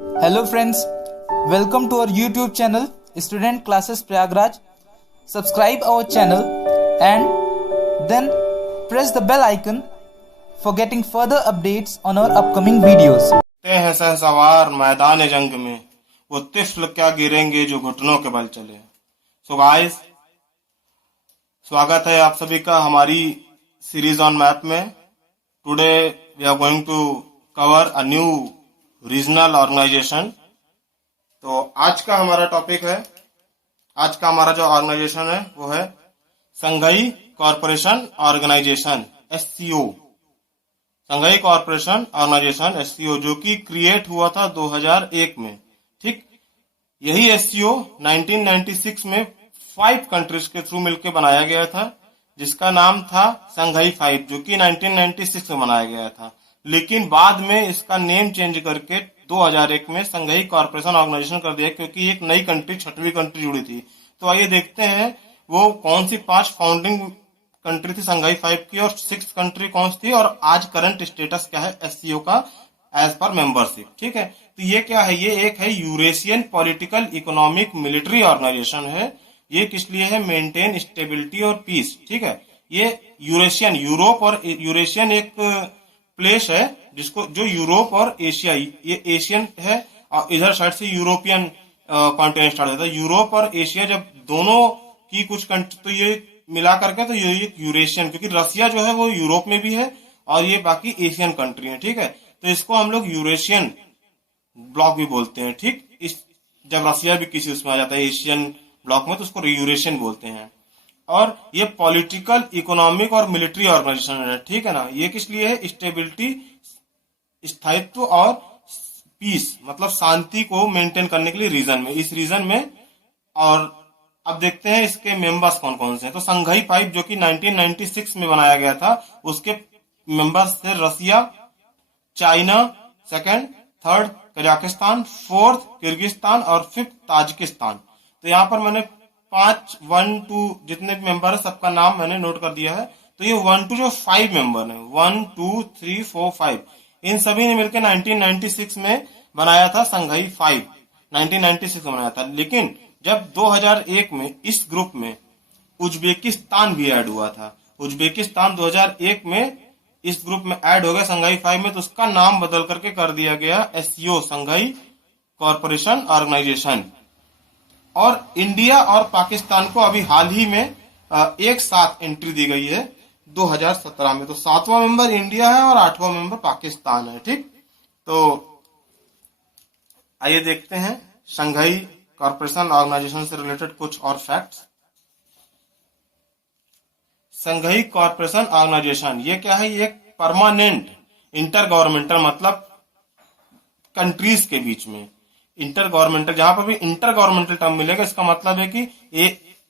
Hello friends, welcome to our YouTube channel Student Classes Prayagraj. Subscribe our channel and then press the bell icon for getting further updates on our upcoming videos. हैं सहसवार मैदान जंग में वो तिफल क्या गिरेंगे जो घुटनों के बल चले। सो गाइस, स्वागत है आप सभी का हमारी सीरीज ऑन मैप में। Today we are going to cover a new regional organisation. तो आज का हमारा टॉपिक है, आज का हमारा जो ऑर्गेनाइजेशन है वो है Shanghai corporation organisation SCO, Shanghai corporation organisation SCO, जो कि क्रिएट हुआ था 2001 में। ठीक, यही SCO 1996 में 5 कंट्रीज के थ्रू मिलकर बनाया गया था, जिसका नाम था संघाई 5, जो कि 1996 में बनाया गया था। लेकिन बाद में इसका नेम चेंज करके 2001 में संघाई कॉरपोरेशन ऑर्गेनाइजेशन कर दिया, क्योंकि एक नई कंट्री, 6वीं कंट्री जुड़ी थी। तो आइए देखते हैं वो कौन सी 5 फाउंडिंग कंट्री थी संघाई 5 की, और 6 कंट्री कौन सी थी, और आज करंट स्टेटस क्या है SCO का एज पर मेंबरशिप। ठीक है, तो ये क्या है, ये एक है Eurasian political economic military organisation है। ये किस लिए है, मेंटेन स्टेबिलिटी और पीस। ठीक है, ये यूरेशियन, यूरोप और यूरेशियन एक प्लेस है जिसको, जो यूरोप और एशिया, ये एशियन है और इधर साइड से यूरोपियन कॉन्टिनेंट स्टार्ट होता है। यूरोप और एशिया जब दोनों की कुछ कंट्री, तो ये मिला करके तो ये एक यूरेशियन, क्योंकि रसिया जो है वो यूरोप में भी है और ये बाकी एशियन कंट्री है। ठीक है, तो इसको हम लोग यूरेशियन ब्लॉक भी बोलते हैं। ठीक, इस जब रसिया भी किसी उसमें आ जाता है एशियन ब्लॉक में, तो उसको यूरेशियन बोलते हैं। और ये पॉलिटिकल, इकोनॉमिक और मिलिट्री ऑर्गेनाइजेशन है। ठीक है ना, ये किस लिए है, स्टेबिलिटी, स्थायित्व और पीस, मतलब शांति को मेंटेन करने के लिए रीजन में, इस रीजन में। और अब देखते हैं इसके मेंबर्स कौन कौन से हैं। तो संघाई 5 जो कि 1996 में बनाया गया था, उसके मेंबर्स थे Russia, China, second, third Kazakhstan, fourth Kyrgyzstan और 5th ताजिकिस्तान। तो यहाँ पर मैंने 5, 1, 2 जितने भी मेंबर है सबका नाम मैंने नोट कर दिया है। तो ये 1 to जो 5 मेंबर है, 1, 2, 3, 4, 5, इन सभी ने मिलकर 1996 में बनाया था संघाई 5, 1996 में बनाया था। लेकिन जब 2001 में इस ग्रुप में उज्बेकिस्तान भी ऐड हुआ था, उज्बेकिस्तान 2001 में इस ग्रुप में ऐड हो गया संघाई 5 में, तो उसका नाम बदल करके कर दिया गया SCO, संघाई कॉरपोरेशन ऑर्गेनाइजेशन। और इंडिया और पाकिस्तान को अभी हाल ही में एक साथ एंट्री दी गई है 2017 में। तो 7वां मेंबर इंडिया है और 8वां मेंबर पाकिस्तान है। ठीक, तो आइए देखते हैं संघाई कॉरपोरेशन ऑर्गेनाइजेशन से रिलेटेड कुछ और फैक्ट्स। संघाई कॉरपोरेशन ऑर्गेनाइजेशन ये क्या है, ये एक परमानेंट इंटर गवर्नमेंटल, मतलब कंट्रीज के बीच में इंटर गवर्नमेंटल, जहां पर भी इंटर गवर्नमेंटल टर्म मिलेगा, इसका मतलब है कि ये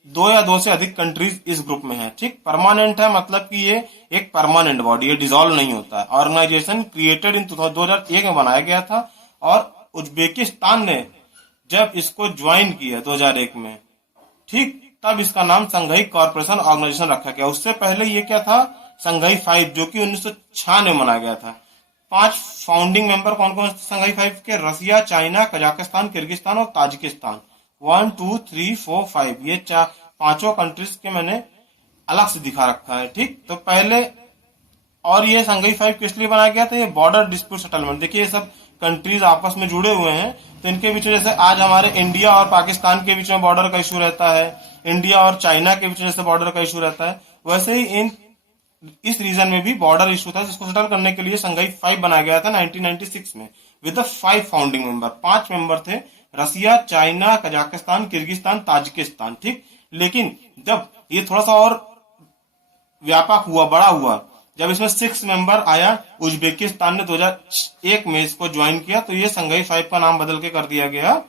2 या 2 से अधिक कंट्रीज इस ग्रुप में है। ठीक, परमानेंट है मतलब कि ये एक परमानेंट बॉडी, ये डिसॉल्व नहीं होता है। ऑर्गेनाइजेशन क्रिएटेड इन 2001 में बनाया गया था, और उज्बेकिस्तान ने जब इसको ज्वाइन किया 2001 में, ठीक, तब इसका नाम संघाई कॉरपोरेशन ऑर्गेनाइजेशन रखा गया। उससे पहले ये क्या था, संघाई 5, जो कि 1906 में बनाया गया था। 5 फाउंडिंग मेंबर कौन कौन संघाई 5 के, रसिया, चाइना, कजाकिस्तान, किर्गिस्तान और ताजिकिस्तान। 1, 2, 3, 4, 5, ये 5 कंट्रीज के मैंने अलग से दिखा रखा है। ठीक, तो पहले, और ये संघाई 5 किस लिए बनाया गया था, ये बॉर्डर डिस्प्यूट सेटलमेंट। देखिए ये सब कंट्रीज आपस में जुड़े हुए हैं, तो इनके बीच में, जैसे आज हमारे इंडिया और पाकिस्तान के बीच में बॉर्डर का इशू रहता है, इंडिया और चाइना के बीच में जैसे बॉर्डर का इशू रहता है, वैसे ही इस रीजन में भी बॉर्डर इशू था, जिसको सेटल करने के लिए संघाई 5 बनाया गया था 1996 में, with the 5 founding member. 5 member थे, Russia, China, Kazakhstan, Kyrgyzstan, Tajikistan. ठीक, लेकिन जब ये थोड़ा सा और व्यापक हुआ, बड़ा हुआ, जब इसमें 6 मेंबर आया, उज्बेकिस्तान ने 2001 में इसको ज्वाइन किया, तो ये संघाई 5 का नाम बदल के कर दिया गया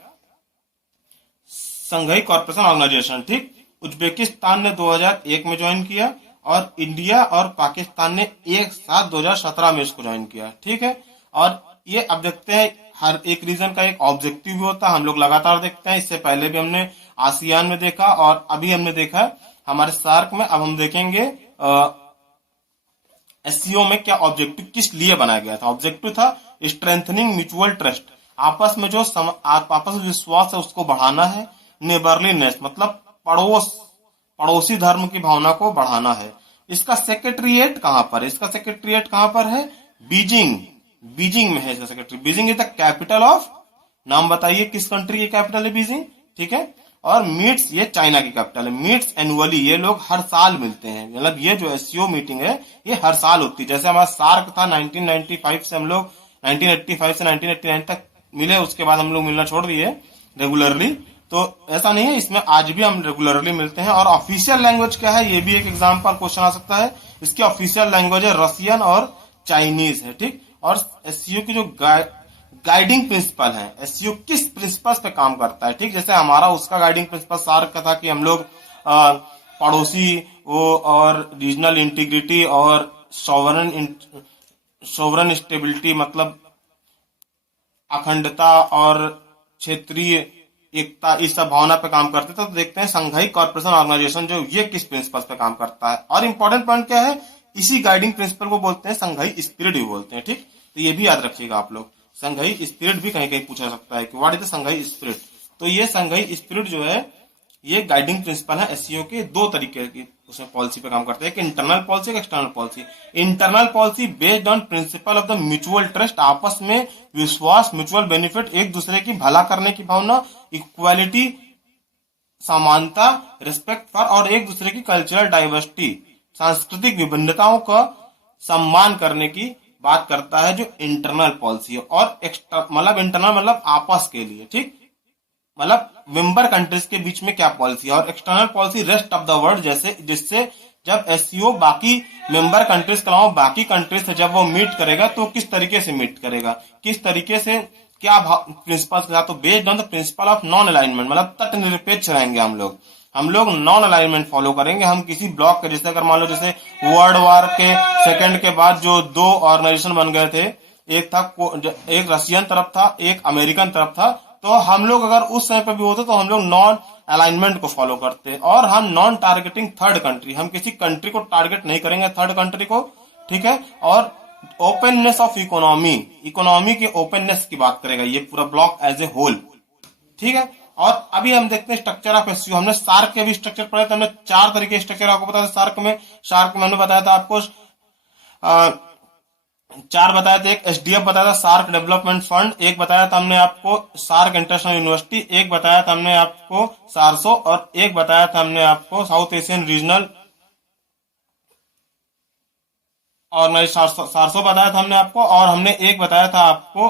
संघाई कॉरपोरेशन ऑर्गेनाइजेशन। ठीक, उज्बेकिस्तान ने 2001 में ज्वाइन किया और इंडिया और पाकिस्तान ने एक साथ 2017 में इसको ज्वाइन किया। ठीक है, और ये अब देखते हैं, हर एक रीजन का एक ऑब्जेक्टिव भी होता है, हम लोग लगातार देखते हैं। इससे पहले भी हमने आसियान में देखा और अभी हमने देखा हमारे सार्क में। अब हम देखेंगे SCO में क्या ऑब्जेक्टिव किस लिए बनाया गया था। ऑब्जेक्टिव था स्ट्रेंथनिंग म्यूचुअल ट्रस्ट, आपस में जो आपस में विश्वास है उसको बढ़ाना है। नेबरलीनेस मतलब पड़ोसी धर्म की भावना को बढ़ाना है। इसका सेक्रेटरीएट कहां पर है? इसका सेक्रेटरीएट कहां पर है? बीजिंग। बीजिंग में है इसका secretary. Beijing is the capital of, नाम बताइए किस कंट्री की कैपिटल है बीजिंग, ठीक है। और मीट्स, ये चाइना की कैपिटल है। मीट्स एनुअली, ये लोग हर साल मिलते हैं, मतलब ये जो एससीओ मीटिंग है ये हर साल होती है। जैसे हमारा सार्क था 1995 से, हम लोग 1985 से 1989 तक मिले, उसके बाद हम लोग मिलना छोड़ दिए रेगुलरली। तो ऐसा नहीं है, इसमें आज भी हम रेगुलरली मिलते हैं। और ऑफिशियल लैंग्वेज क्या है, ये भी एक एग्जाम्पल क्वेश्चन आ सकता है। इसकी ऑफिशियल लैंग्वेज है रशियन और चाइनीज है, ठीक। और एससीओ की जो गाइडिंग प्रिंसिपल है, एससीओ किस प्रिंसिपल्स पे काम करता है, ठीक। जैसे हमारा उसका गाइडिंग प्रिंसिपल सार्क का था कि हम लोग पड़ोसी वो और रीजनल इंटीग्रिटी और सोवरन स्टेबिलिटी मतलब अखंडता और क्षेत्रीय एकता, इस सब भावना पे काम करते थे। तो देखते हैं संघाई कॉर्पोरेशन ऑर्गेनाइजेशन जो ये किस प्रिंसिपल्स पे काम करता है। और इंपॉर्टेंट पॉइंट क्या है, इसी गाइडिंग प्रिंसिपल को बोलते हैं संघाई स्पिरिट भी बोलते हैं, ठीक। तो ये भी याद रखिएगा आप लोग। संघाई स्पिरिट भी कहीं कहीं पूछा सकता है कि what is the Shanghai spirit. तो ये संघाई स्पिरिट जो है ये गाइडिंग प्रिंसिपल है एससीओ के। दो तरीके की उसमें पॉलिसी पे काम करते हैं, एक इंटरनल पॉलिसी, एक external policy. Internal policy based on principle of the mutual trust, आपस में विश्वास, म्यूचुअल बेनिफिट, एक दूसरे की भला करने की भावना, इक्वालिटी समानता, रिस्पेक्ट फॉर, और एक दूसरे की कल्चरल डाइवर्सिटी, सांस्कृतिक विभिन्नताओं का सम्मान करने की बात करता है जो इंटरनल पॉलिसी है। और मतलब इंटरनल मतलब आपस के लिए, ठीक, मतलब मेंबर कंट्रीज के बीच में क्या पॉलिसी है। और external policy rest of the world, जैसे जिससे जब एससीओ बाकी मेंबर कंट्रीज के अलावा बाकी कंट्रीज से जब वो मीट करेगा तो किस तरीके से मीट करेगा, किस तरीके से, क्या प्रिंसिपल्स के साथ। तो based on the principle of non alignment, मतलब तट निरपेक्ष रहेंगे हम लोग नॉन अलाइनमेंट फॉलो करेंगे। हम किसी ब्लॉक के, जैसे अगर मान लो जैसे वर्ल्ड वार के सेकंड के बाद जो दो ऑर्गेनाइजेशन बन गए थे, एक रशियन तरफ था, एक अमेरिकन तरफ था, तो हम लोग अगर उस समय पे भी होते तो हम लोग नॉन अलाइनमेंट को फॉलो करते। और हम नॉन टारगेटिंग थर्ड कंट्री, हम किसी कंट्री को टारगेट नहीं करेंगे, थर्ड कंट्री को, ठीक है। और ओपननेस ऑफ इकोनॉमी की ओपननेस की बात करेगा ये पूरा ब्लॉक एज ए होल, ठीक है। और अभी हम देखते हैं स्ट्रक्चर ऑफ एससीओ। हमने सार्क के भी स्ट्रक्चर पढ़े थे, हमने 4 तरीके स्ट्रक्चर आपको पता था। सार्क में हमने बताया था आपको 4 बताया था। एक एसडीएफ बताया था, सार्क डेवलपमेंट फंड, एक बताया था हमने आपको सार्क इंटरनेशनल यूनिवर्सिटी, एक बताया था हमने आपको सारसो, और एक बताया था हमने आपको साउथ एशियन रीजनल ऑर्गेनाइजेशन, सारसो बताया था हमने आपको। और हमने एक बताया था आपको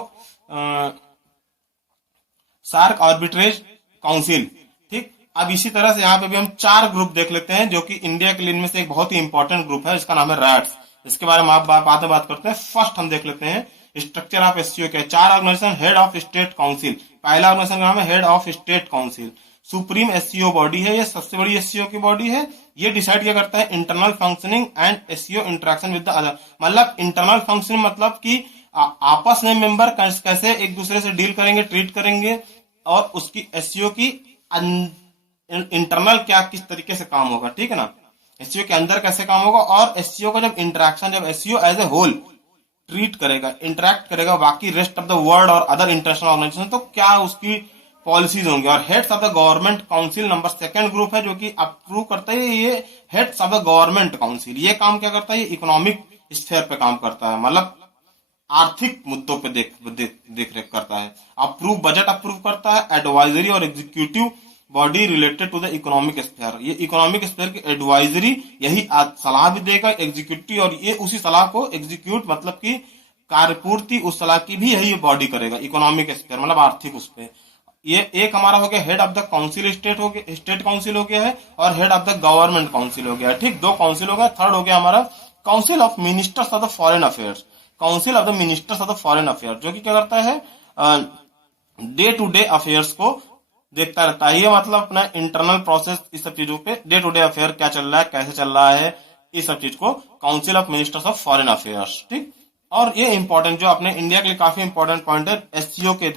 सार्क आर्बिट्रेज काउंसिल, ठीक। अब इसी तरह से यहाँ पे भी हम 4 ग्रुप देख लेते हैं जो कि इंडिया के लिए इनमें से एक बहुत ही इंपॉर्टेंट ग्रुप है, इसका नाम है रैट्स। इसके बारे में आप बाद में बात करते हैं। फर्स्ट हम देख लेते हैं स्ट्रक्चर ऑफ एससीओ के 4 organisation. Head of state council, पहला ऑर्गेनाइजेशन का नाम है head of state council. Supreme SCO body है, ये सबसे बड़ी एससीओ की बॉडी है। ये डिसाइड क्या करता है, internal functioning and SCO interaction with the other. मतलब इंटरनल फंक्शनिंग मतलब कि आपस में मेंबर कैसे एक दूसरे से डील करेंगे, ट्रीट करेंगे, और उसकी एससीओ की इंटरनल क्या किस तरीके से काम होगा, ठीक है ना, एससीओ के अंदर कैसे काम होगा। और एससीओ का जब इंटरेक्शन, जब SCO as a whole treat करेगा, इंटरेक्ट करेगा बाकी रेस्ट ऑफ द वर्ल्ड और अदर इंटरनेशनल ऑर्गेनाइजेशन, तो क्या उसकी पॉलिसीज होंगी। और heads of the government council number 2 group है जो कि अप्रूव करता है। ये heads of the government council, ये काम क्या करता है, ये इकोनॉमिक स्फीयर पे काम करता है, मतलब आर्थिक मुद्दों पे देख रेख करता है। अप्रूव बजट अप्रूव करता है। एडवाइजरी और executive body related to the economic sphere, ये इकोनॉमिक स्फीयर की एडवाइजरी यही सलाह भी देगा, एग्जीक्यूटिव, और ये उसी सलाह को एग्जीक्यूट मतलब की कार्यपूर्ति उस सलाह की भी यही बॉडी करेगा, इकोनॉमिक स्फीयर मतलब आर्थिक उस पे। ये एक हमारा हो गया head of the council, state council हो गया है, और head of the government council हो गया है, ठीक। 2 काउंसिल हो गया। थर्ड हो गया हमारा council of ministers of the foreign affairs, council of the ministers of the foreign affair, जो कि क्या करता है, डे टू डे अफेयर्स को देखता रहता है। ये मतलब अपना इंटरनल प्रोसेस, इस सब चीजों पे डे टू डे अफेयर क्या चल रहा है, कैसे चल रहा है, इस सब चीज को council of ministers of foreign affairs, ठीक। और ये इंपॉर्टेंट जो अपने इंडिया के लिए काफी इंपॉर्टेंट पॉइंट है एससीओ के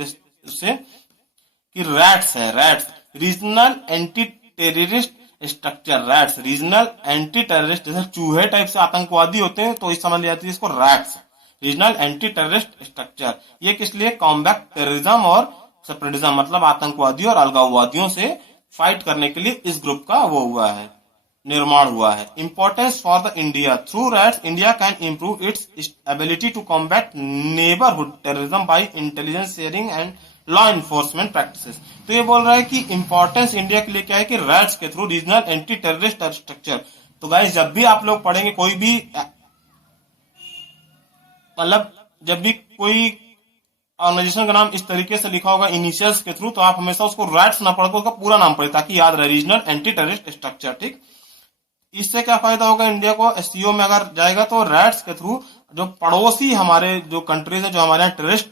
से कि रैट्स है, rats regional anti terrorist structure. Rats regional anti terrorist, जैसे चूहे टाइप से आतंकवादी होते हैं तो इस समझ लिया जाती है इसको rats. Regional anti terrorist structure. ये किस लिए? कॉम्बैट टेररिज्म और सेपरेटिज्म, मतलब आतंकवादियों और अलगाववादियों से फाइट करने के लिए इस ग्रुप का वो हुआ है, निर्माण हुआ है। Importance for the India, through RATS India can improve its ability to combat neighbourhood terrorism by intelligence sharing and law enforcement practices. तो ये बोल रहा है कि इंपॉर्टेंस इंडिया के लिए क्या है कि रैट्स के through regional anti terrorist structure. तो गाइस जब भी आप लोग पढ़ेंगे कोई भी, मतलब जब भी कोई ऑर्गेनाइजेशन का नाम इस तरीके से लिखा होगा इनिशियल्स के थ्रू, तो आप हमेशा उसको रैट्स ना पढ़कर उसका पूरा नाम पढ़े ताकि याद रहे, रीजनल एंटी टेररिस्ट स्ट्रक्चर। ठीक, इससे क्या फायदा होगा इंडिया को? एससीओ में अगर जाएगा तो रैट्स के थ्रू जो पड़ोसी हमारे जो कंट्रीज है, जो हमारे यहाँ टेररिस्ट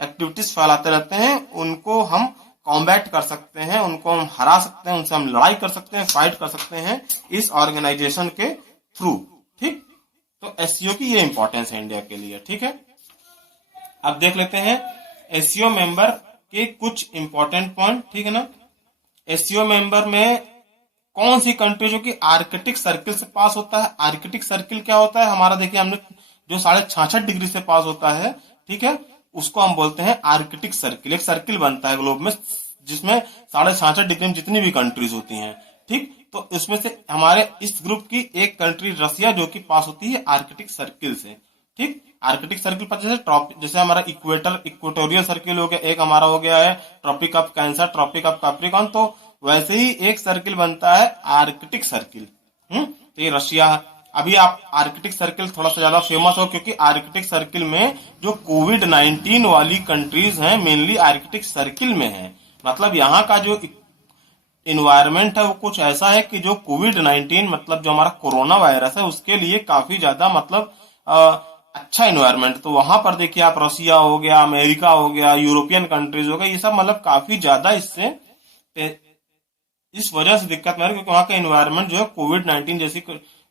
एक्टिविटीज फैलाते रहते हैं, उनको हम कॉम्बैट कर सकते हैं, उनको हम हरा सकते हैं, उनसे हम लड़ाई कर सकते हैं, फाइट कर सकते हैं इस ऑर्गेनाइजेशन के थ्रू। ठीक, तो एससीओ की ये इंपॉर्टेंस है इंडिया के लिए। ठीक है, अब देख लेते हैं एससीओ मेंबर के कुछ इंपॉर्टेंट पॉइंट। ठीक है ना, एससीओ मेंबर में कौन सी कंट्री जो कि आर्कटिक सर्किल से पास होता है? आर्कटिक सर्किल क्या होता है हमारा? देखिए, हमने जो 66.5 डिग्री से पास होता है, ठीक है, उसको हम बोलते हैं आर्कटिक सर्किल। एक सर्किल बनता है ग्लोब में जिसमें 66.5 डिग्री में जितनी भी कंट्रीज होती हैं। ठीक, तो इसमें से हमारे इस ग्रुप की एक कंट्री रसिया जो कि पास होती है आर्कटिक सर्किल से। ठीक, आर्कटिक सर्किल पर जैसे हमारा इक्वेटोरियल सर्किल हो गया, एक हमारा हो गया है Tropic of Cancer, Tropic of Capricorn, तो वैसे ही एक सर्किल बनता है आर्कटिक सर्किल। तो ये रशिया। अभी आप आर्कटिक सर्किल थोड़ा सा ज्यादा फेमस हो क्योंकि आर्कटिक सर्किल में जो कोविड-19 वाली कंट्रीज हैं मेनली आर्कटिक सर्किल में है। मतलब यहाँ का जो इन्वायरमेंट है वो कुछ ऐसा है कि जो कोविड-19 मतलब जो हमारा कोरोना वायरस है उसके लिए काफी ज्यादा मतलब अच्छा इन्वायरमेंट। तो वहां पर देखिए आप, रसिया हो गया, अमेरिका हो गया, यूरोपियन कंट्रीज हो गया, ये सब मतलब काफी ज्यादा इससे इस वजह से दिक्कत में है क्योंकि वहां का इन्वायरमेंट जो है कोविड-19 जैसी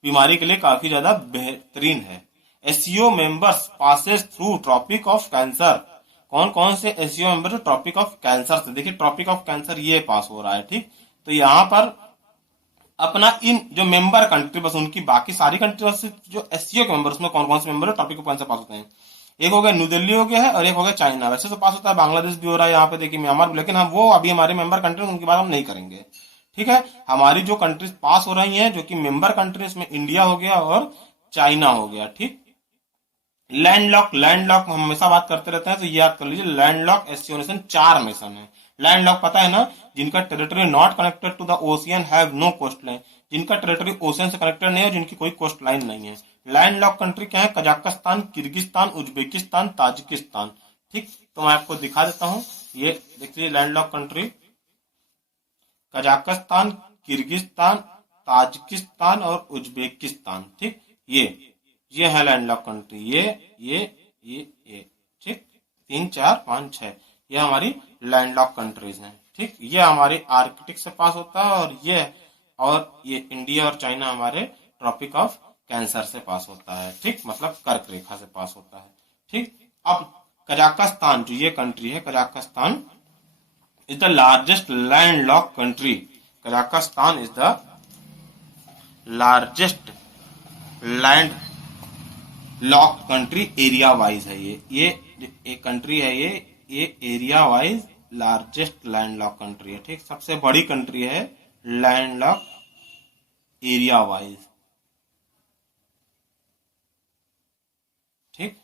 बीमारी के लिए काफी ज्यादा बेहतरीन है। SCO members passes through Tropic of Cancer. कौन कौन से SCO member Tropic of Cancer से? देखिए ट्रॉपिक ऑफ कैंसर ये पास हो रहा है। ठीक, तो यहाँ पर अपना इन जो मेंबर कंट्री बस उनकी, बाकी सारी कंट्री जो एससीओ के मेंबर, उसमें कौन कौन से मेंबर टॉपिक ऑफ कैंसर पास होते हैं? एक हो गया न्यू दिल्ली हो गया है और एक हो गया चाइना। वैसे तो पास होता है बांग्लादेश भी हो रहा है, यहाँ पे देखिए म्यांमार, लेकिन हम वो अभी हमारे मेंबर कंट्री उनकी बात हम नहीं करेंगे। ठीक है, हमारी जो कंट्रीज पास हो रही हैं जो कि मेंबर कंट्रीज में इंडिया हो गया और चाइना हो गया। ठीक, लैंडलॉक हम हमेशा बात करते रहते हैं तो याद कर लीजिए, लैंडलॉक एससीओ नेशन 4 नेशन है। लैंडलॉक पता है ना, जिनका territory not connected to the ocean, have no coast line, जिनका टेरिटरी ओशियन से कनेक्टेड नहीं है, जिनकी कोई कोस्ट लाइन नहीं है। लैंडलॉक कंट्री क्या है? Kazakhstan, Kyrgyzstan, Uzbekistan, Tajikistan. ठीक, तो मैं आपको दिखा देता हूं, ये देखिए landlock country Kazakhstan, Kyrgyzstan, Tajikistan और उज्बेकिस्तान। ठीक, ये है लैंडलॉक कंट्री, ये ठीक, 3 4 5 6 ये हमारी लैंडलॉक कंट्रीज हैं। ठीक, ये हमारे आर्कटिक से पास होता है और ये इंडिया और चाइना हमारे ट्रॉपिक ऑफ कैंसर से पास होता है। ठीक, मतलब कर्क रेखा से पास होता है। ठीक, अब कजाकिस्तान जो ये कंट्री है, Kazakhstan is the largest landlocked country. Kazakhstan is the largest landlocked country area wise है। ये एक कंट्री है, ये area wise largest landlock country है। ठीक, सबसे बड़ी कंट्री है लैंडलॉक एरिया वाइज। ठीक,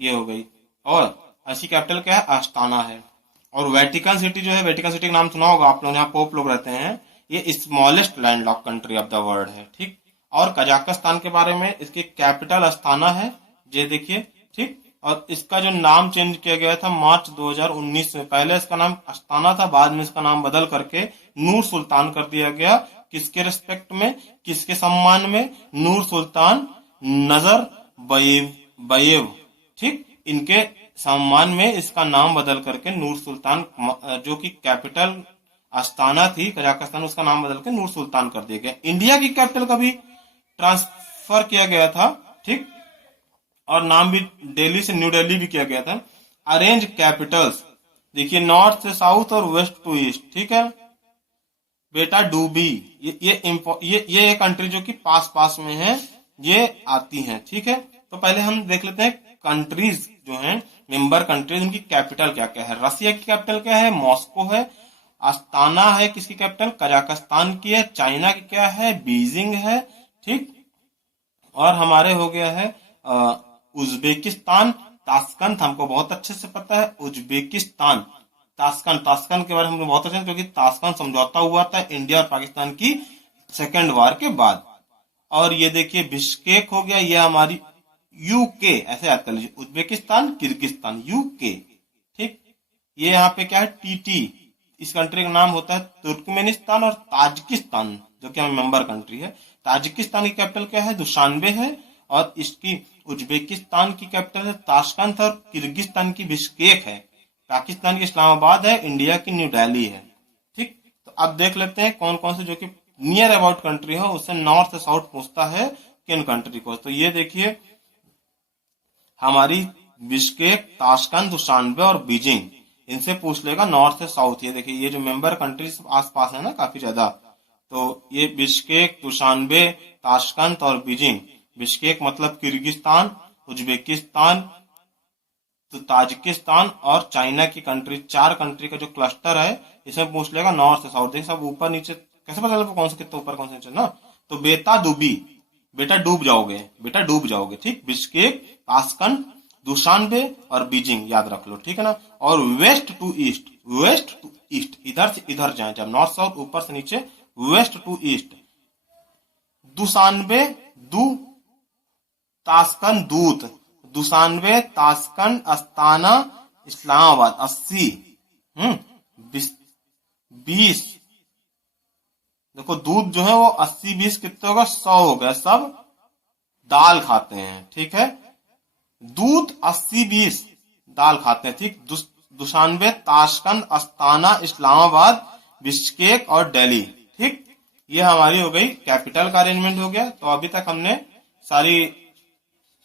ये हो गई। और ऐसी कैपिटल क्या है? अस्ताना है। और वेटिकन सिटी जो है, वेटिकन सिटी का नाम सुना होगा आप लोग, यहाँ पोप लोग रहते हैं। ये smallest landlock country of the world है। ठीक, और कजाकिस्तान के बारे में, इसकी कैपिटल अस्ताना है, ये देखिए। ठीक, और इसका जो नाम चेंज किया गया था मार्च 2019 में। पहले इसका नाम अस्ताना था, बाद में इसका नाम बदल करके नूर सुल्तान कर दिया गया। किसके रिस्पेक्ट में, किसके सम्मान में? नूर सुल्तान नजरबयेव। ठीक, इनके सम्मान में इसका नाम बदल करके नूर सुल्तान, जो कि कैपिटल अस्ताना थी कजाकिस्तान, उसका नाम बदल के नूर सुल्तान कर दिया गया। इंडिया की कैपिटल का भी ट्रांसफर किया गया था। ठीक, और नाम भी दिल्ली से न्यू दिल्ली भी किया गया था। अरेंज कैपिटल्स देखिए, नॉर्थ से साउथ और वेस्ट टू ईस्ट। ठीक है बेटा, डूबी ये कंट्री जो कि पास में है, ये आती हैं। ठीक है, तो पहले हम देख लेते हैं कंट्रीज जो हैं, मेंबर कंट्रीज, उनकी कैपिटल क्या क्या है। रसिया की कैपिटल क्या है? मॉस्को है। अस्ताना है किसकी कैपिटल? कजाकिस्तान की है। चाइना की क्या है? बीजिंग है। ठीक, और हमारे हो गया है उज्बेकिस्तान, ताशकंद, हमको बहुत अच्छे से पता है उज्बेकिस्तान। ताशकंद के बारे में हमको बहुत अच्छे, क्योंकि ताशकंद समझौता हुआ था इंडिया और पाकिस्तान की सेकेंड वार के बाद। और ये देखिए बिश्केक हो गया, ये हमारी यूके, ऐसे याद कर लीजिए, उज्बेकिस्तान, किर्गिस्तान, यूके। ठीक, ये यहाँ पे क्या है? टीटी। इस कंट्री का नाम होता है तुर्कमेनिस्तान और ताजिकिस्तान, जो कि हमें मेंबर कंट्री है। ताजिकिस्तान की कैपिटल क्या है? दुशानबे है। और इसकी उज्बेकिस्तान की कैपिटल है ताशकंद और किर्गिस्तान की बिश्केक है। पाकिस्तान की इस्लामाबाद है। इंडिया की न्यू दिल्ली है। ठीक, तो अब देख लेते हैं कौन कौन से जो कि नियर अबाउट कंट्री हो, उससे नॉर्थ से साउथ पूछता है किन कंट्री को। तो ये देखिए हमारी बिश्केक, ताशकंद, दुशानबे और बीजिंग, इनसे पूछ लेगा नॉर्थ से साउथ। ये देखिए ये जो मेंबर कंट्रीज आसपास है ना काफी ज्यादा, तो ये बिश्केक, दुशानबे, ताशकंद और बीजिंग। बिश्केक मतलब किर्गिस्तान, उज्बेकिस्तान, तो ताजिकिस्तान और चाइना की कंट्री, 4 कंट्री का जो क्लस्टर है, इसमें पूछ लेगा नॉर्थ से साउथ। देखिए सब ऊपर नीचे कैसे पता चलेगा कौन सा कितना ऊपर कौन सा नीचे ना। तो बेटा डूबी, बेटा डूब जाओगे, बेटा डूब जाओगे। ठीक, बिश्केक, ताशकंद, दुशानबे और बीजिंग याद रख लो, ठीक है ना। और west to east, west to east, इधर से इधर जाए, जब नॉर्थ साउथ ऊपर से नीचे, वेस्ट टू ईस्ट। दुशानबे दू, ताशकंद दूत, दुशानबे, ताशकंद, अस्ताना, इस्लामाबाद, 80, 20। देखो दूध जो है वो 80-20 कितने होगा? 100 हो गया। सब दाल खाते हैं, ठीक है। दूध 80-20 दाल खाते हैं। ठीक, Dushanbe, Tashkent, Astana, Islamabad, Bishkek और दिल्ली। ठीक, ये हमारी हो गई कैपिटल का अरेंजमेंट हो गया। तो अभी तक हमने सारी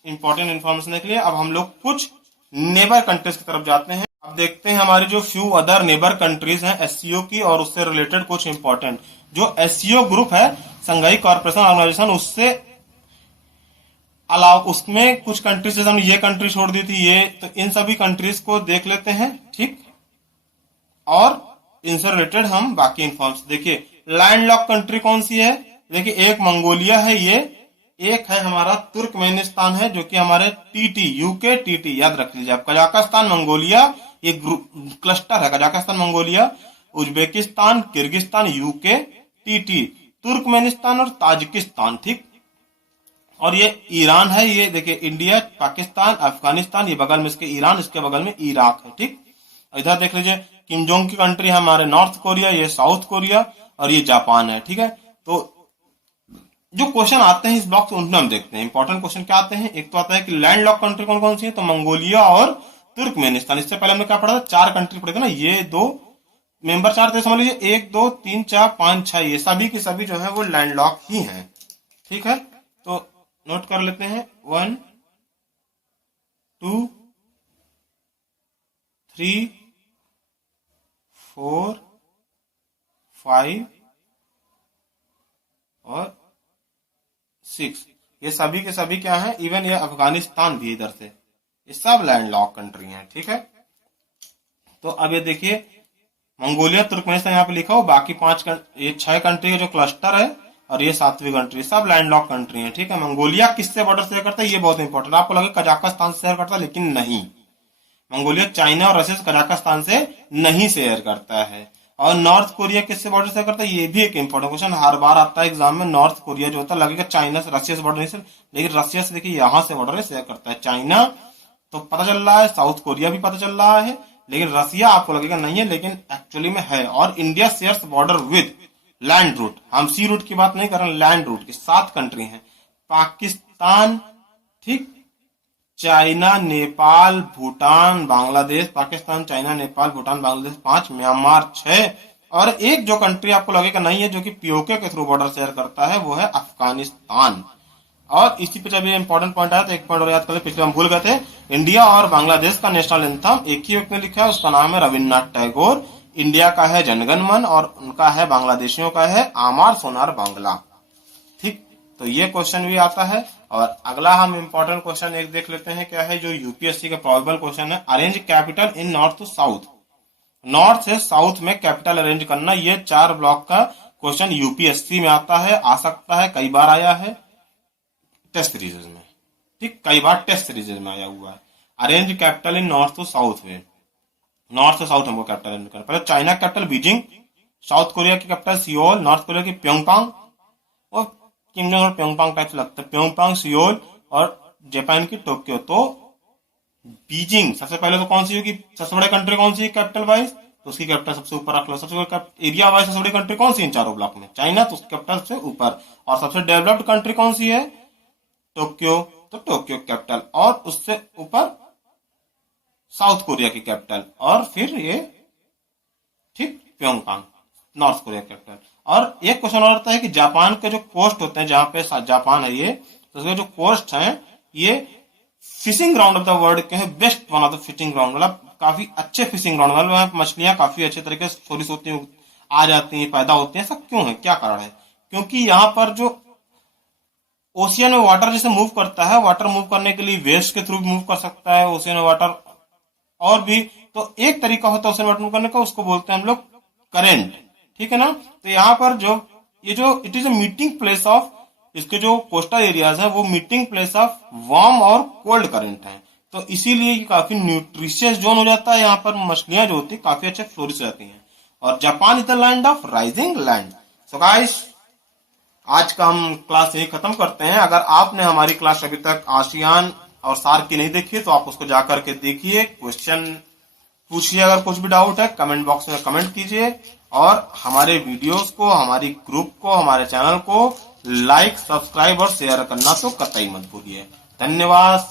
इंपॉर्टेंट इंफॉर्मेशन देख लिया। अब हम लोग कुछ नेबर कंट्रीज की तरफ जाते हैं। अब देखते हैं हमारी जो फ्यू अदर नेबर कंट्रीज हैं एससीओ की, और उससे रिलेटेड कुछ इंपॉर्टेंट जो एससीओ ग्रुप है, संघाई कॉर्पोरेशन ऑर्गेनाइजेशन, उससे अलावा उसमें कुछ कंट्रीज, जैसे हमने ये कंट्री छोड़ दी थी ये, तो इन सभी कंट्रीज को देख लेते हैं। ठीक, और इनसे रिलेटेड हम बाकी इंफॉर्मेशन देखिए। लैंड लॉक कंट्री कौन सी है? देखिए एक मंगोलिया है, ये एक है हमारा तुर्कमेनिस्तान है, जो कि हमारे टीटी, यूके टीटी याद रख लीजिए आप। कजाकिस्तान, मंगोलिया, ये ग्रुप क्लस्टर है, Kazakhstan, Mongolia, Uzbekistan, Kyrgyzstan, UK TT, Turkmenistan और ताजिकिस्तान। ठीक, और ये ईरान है, ये देखिए इंडिया, पाकिस्तान, अफगानिस्तान, ये बगल में इसके ईरान, इसके बगल में इराक है। ठीक, इधर देख लीजिए किम जोंग की कंट्री है हमारे नॉर्थ कोरिया, ये साउथ कोरिया और ये जापान है। ठीक है, तो जो क्वेश्चन आते हैं इस ब्लॉक से उनमें हम देखते हैं इंपॉर्टेंट क्वेश्चन क्या आते हैं। एक तो आता है कि लैंड लॉक कंट्री कौन कौन सी है, तो मंगोलिया और तुर्कमेनिस्तान। इससे पहले हमने क्या पढ़ा था? 4 कंट्री पढ़े थे ना, ये 2 मेंबर 4 थे, समझ लीजिए 1 2 3 4 5 6, ये सभी की सभी जो है वो लैंड लॉक ही हैं। ठीक है, तो नोट कर लेते हैं 1 2 3 4 5 और 6, ये सभी के सभी क्या है, इवन ये अफगानिस्तान भी इधर से, ये सब लैंड लॉक कंट्री हैं। ठीक है, तो अब ये देखिए मंगोलिया, तुर्कमेनिस्तान यहाँ पे लिखा हो, बाकी 5 ये 6 कंट्री का जो क्लस्टर है और ये 7वीं कंट्री, सब लैंड लॉक कंट्री है। ठीक है, मंगोलिया किससे बॉर्डर शेयर करता है, ये बहुत इंपॉर्टेंट। आपको लगे कजाकिस्तान से शेयर करता है, लेकिन नहीं, मंगोलिया चाइना और रशिया से, कजाकिस्तान से नहीं शेयर करता है। और नॉर्थ कोरिया किससे बॉर्डर शेयर करता है, ये भी एक इंपॉर्टेंट क्वेश्चन हर बार आता है एग्जाम में। नॉर्थ कोरिया जो होता है लगेगा चाइना से, रशिया से बॉर्डर नहीं, लेकिन रशिया से देखिए यहां से बॉर्डर शेयर करता है। चाइना तो पता चल रहा है, साउथ कोरिया भी पता चल रहा है, लेकिन रसिया आपको लगेगा नहीं है, लेकिन एक्चुअली में है। और India shares border with land route, हम सी रूट की बात नहीं कर रहे, लैंड रूट की 7 कंट्री हैं। पाकिस्तान, ठीक, China, Nepal, Bhutan, Bangladesh, Pakistan, China, Nepal, Bhutan, Bangladesh 5, Myanmar 6, और एक जो कंट्री आपको लगेगा नहीं है जो कि पीओके के थ्रू बॉर्डर शेयर करता है, वो है अफगानिस्तान। और इसी पे जब ये इंपॉर्टेंट पॉइंट आया तो एक पॉइंट और याद करें, पिछले हम भूल गए थे, इंडिया और बांग्लादेश का नेशनल एंथम एक ही व्यक्ति ने लिखा है, उसका नाम है रविन्द्रनाथ टैगोर। इंडिया का है जनगण मन और उनका है, बांग्लादेशियों का है आमार सोनार बांग्ला। ठीक, तो ये क्वेश्चन भी आता है। और अगला हम इंपॉर्टेंट क्वेश्चन एक देख लेते हैं, क्या है जो यूपीएससी का प्रोबेबल क्वेश्चन है, arrange capital in north to south. North से साउथ में कैपिटल अरेंज करना, ये 4 ब्लॉक का क्वेश्चन यूपीएससी में आता है, आ सकता है, कई बार आया है टेस्ट सीरीज में, ठीक, कई बार टेस्ट सीरीज में आया हुआ है। Arrange capital in north to south में, नॉर्थ से साउथ हमको कैपिटल अरेंज करना। पहले China capital Beijing, South Korea की कैपिटल सियोल, नॉर्थ कोरिया की प्योंगयांग, और Kim Jong Un Pyongyang type से लगता है, प्योंगयांग, सियोल, और जापान की टोक्यो। तो बीजिंग सबसे पहले तो कौन सी होगी, सबसे बड़ी कंट्री कौन सी है कैपिटल वाइज, तो उसकी कैपिटल सबसे ऊपर रख लो। सबसे बड़ी एरिया वाइज सबसे बड़ी कंट्री कौन सी इन चारों ब्लॉक में, चाइना, तो उसकी कैपिटल सबसे ऊपर। और सबसे डेवलप्ड कंट्री कौन सी है, टोक्यो, तो टोक्यो कैपिटल, और उससे ऊपर साउथ कोरिया की कैपिटल, और फिर ये ठीक प्योंगयांग नॉर्थ कोरिया कैपिटल। और एक क्वेश्चन और आता है कि जापान के जो कोस्ट होते हैं, जहां पे जापान है ये, तो उसके जो कोस्ट हैं ये fishing ground of the world के हैं, best one of the fishing ground, मतलब काफी अच्छे फिशिंग ग्राउंड, मतलब वहां मछलियां काफी अच्छे तरीके से थोड़ी सी होती हैं, आ जाती हैं, पैदा होती हैं। सब क्यों है, क्या कारण है, क्योंकि यहाँ पर जो ओशियन में वाटर जैसे मूव करता है, वाटर मूव करने के लिए वेव्स के थ्रू मूव कर सकता है ओशियन में वाटर, और भी तो एक तरीका होता है ओशियन वाटर मूव करने का, उसको बोलते हैं हम लोग करेंट, ठीक है ना। तो यहाँ पर जो ये जो it is a meeting place of, इसके जो कोस्टल एरियाज है वो मीटिंग प्लेस ऑफ वार्म और कोल्ड करंट है, तो इसीलिए ये काफी न्यूट्रिशियस जोन हो जाता है, यहाँ पर मछलियां जो होती है काफी अच्छे फ्लोरिश रहती हैं। और Japan is the land of rising land. So guys, आज का हम क्लास यही खत्म करते हैं। अगर आपने हमारी क्लास अभी तक आसियान और सार्क की नहीं देखी है तो आप उसको जाकर के देखिए, क्वेश्चन पूछिए, अगर कुछ भी डाउट है कमेंट बॉक्स में कमेंट कीजिए, और हमारे वीडियोस को, हमारी ग्रुप को, हमारे चैनल को लाइक, सब्सक्राइब और शेयर करना तो कतई मत भूलिए। धन्यवाद।